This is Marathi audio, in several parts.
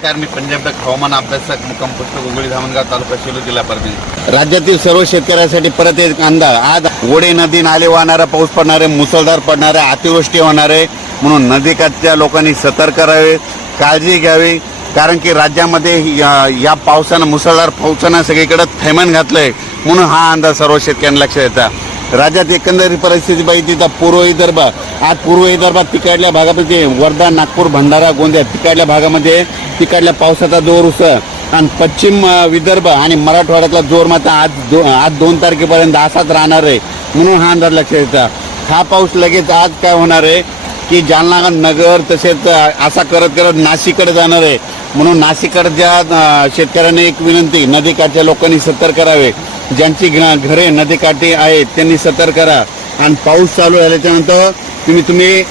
मी पंजाब तक हवामान अभ्यासक मुक्काम पोस्ट गोगोळी धामणगाव तालुका सेलू जिल्हा परभणी। राज्यातील सर्व शेतकऱ्यांसाठी परत एक अंदाज। आज ओढे नदी नाले वाहणारा पाऊस पडणार आहे, मुसळधार पडणार आहे, अतिवृष्टी होणार आहे, म्हणून नदीकाठच्या लोकांनी सतर्क राहावे, काळजी घ्यावी। कारण की राज्यामध्ये या पावसानं मुसळधार पावसानं सगळीकडे थैमान घातलंय, म्हणून हा अंदाज सर्व शेतकऱ्यांना लक्षात येतात। राज्यात एकंदरीत परिस्थिती पाहिजे तर पूर्व विदर्भ, आज पूर्व विदर्भात तिकडल्या भागामध्ये वर्धा, नागपूर, भंडारा, गोंदिया तिकडल्या भागामध्ये तिकडल्या पावसाचा जोर उसळ आणि पश्चिम विदर्भ आणि मराठवाड्यातला जोर मात्र आज 2 तारखेपर्यंत असाच राहणार आहे, म्हणून हा अंदाज लक्षात येतात। हा पाऊस लगेच आज काय होणार आहे की जालना, नगर तसेच असा करत करत नाशिककडे जाणार आहे, म्हणून नाशिककडच्या शेतकऱ्यांनी एक विनंती, नदीकाठच्या लोकांनी सतर्क करावे। ज्यांची घरे नदीकाठी आहेत त्यांनी सतर्क करा आणि पाऊस चालू झाल्याच्यानंतर तुम्ही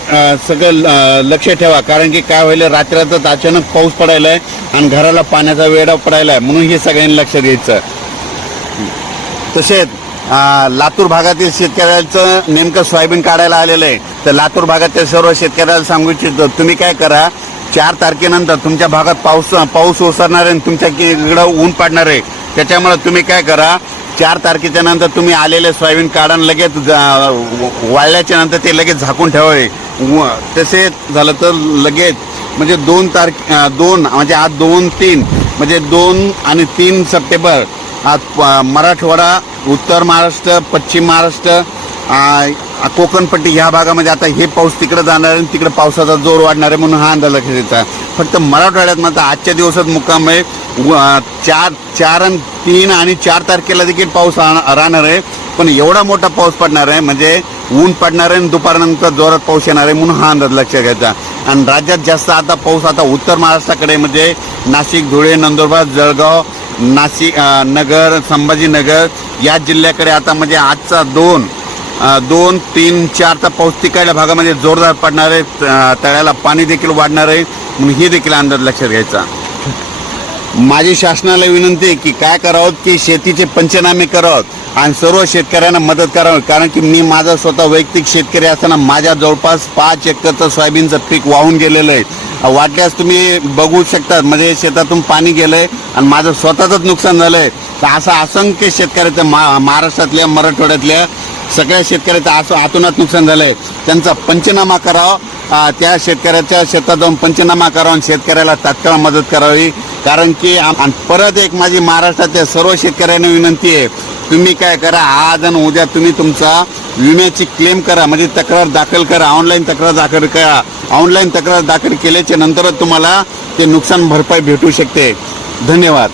सगळं लक्ष ठेवा। कारण की काय होईल, रात्रातच अचानक पाऊस पडायला आहे आणि घराला पाण्याचा वेढा पडायला आहे, म्हणून हे सगळ्यांनी लक्षात घ्यायचं। तसेच लातूर भागातील शेतकऱ्यांचं नेमकं सोयाबीन काढायला आलेलं आहे, तर लातूर भागातील सर्व शेतकऱ्याला सांगू इच्छितो, तुम्ही काय करा, 4 तारखेनंतर तुमच्या भागात पाऊस ओसरणार आहे आणि तुमच्या इकडं ऊन पडणार आहे। त्याच्यामुळे तुम्ही काय करा, 4 तारखेच्या नंतर तुम्ही आलेले सोयाबीन काढा, लगेच वाळल्याच्या नंतर ते लगेच झाकून ठेवावे। तसेच झालं तर लगेच म्हणजे 2 म्हणजे आज 2-3 म्हणजे 2 आणि 3 सप्टेंबर आज मराठवाडा, उत्तर महाराष्ट्र, पश्चिम महाराष्ट्र, कोकणपट्टी ह्या भागामध्ये आता हे पाऊस तिकडे जाणार आहे, तिकडे पावसाचा जोर वाढणार आहे, म्हणून हा अंदाज लक्षात येतात। फक्त मराठवाड्यात मात्र आजच्या दिवसात मुक्काम आहे, 3 आणि 4 तारखेला देखील पाऊस राहणार आहे, पण एवढा मोठा पाऊस पडणार आहे म्हणजे ऊन पडणार आहे आणि दुपारनंतर जोरात पाऊस येणार आहे, म्हणून हा अंदाज लक्षात घ्यायचा। आणि राज्यात जास्त आता पाऊस आता उत्तर महाराष्ट्राकडे म्हणजे नाशिक, धुळे, नंदुरबार, जळगाव, नाशिक, नगर, संभाजीनगर या जिल्ह्याकडे आता म्हणजे आजचा 2, 3, 4चा पाऊस तिकडल्या भागामध्ये जोरदार पडणार आहे, तळ्याला पाणी देखील वाढणार आहे, म्हणून हे देखील अंदाज लक्षात घ्यायचा। माझी शासनाला विनंती आहे की काय करावं की शेतीचे पंचनामे करावं आणि सर्व शेतकऱ्यांना मदत करावी। कारण की मी माझा स्वतः वैयक्तिक शेतकरी असताना माझ्या जवळपास 5 एकरचं सोयाबीनचं पीक वाहून गेलेलं आहे। वाटल्यास तुम्ही बघू शकता, म्हणजे शेतातून पाणी गेलंय आणि माझं स्वतःच नुकसान झालंय। तर असं असंख्य शेतकऱ्याचं महाराष्ट्रातल्या, मराठवाड्यातल्या सगळ्या शेतकऱ्याचं असं आतोनात नुकसान झालंय, त्यांचा पंचनामा करावा, त्या शेतकऱ्याच्या शेतात जाऊन पंचनामा करावा आणि शेतकऱ्याला तात्काळ मदत करावी। कारण की परत एक माझी महाराष्ट्रातल्या सर्व शेतकऱ्यांना विनंती आहे, तुम्ही काय करा, आज आणि उद्या तुम्ही तुमचा विम्याची क्लेम करा, म्हणजे तक्रार दाखल करा, ऑनलाईन तक्रार दाखल करा। ऑनलाईन तक्रार दाखल केल्याच्या नंतरच तुम्हाला ते नुकसान भरपाई भेटू शकते। धन्यवाद।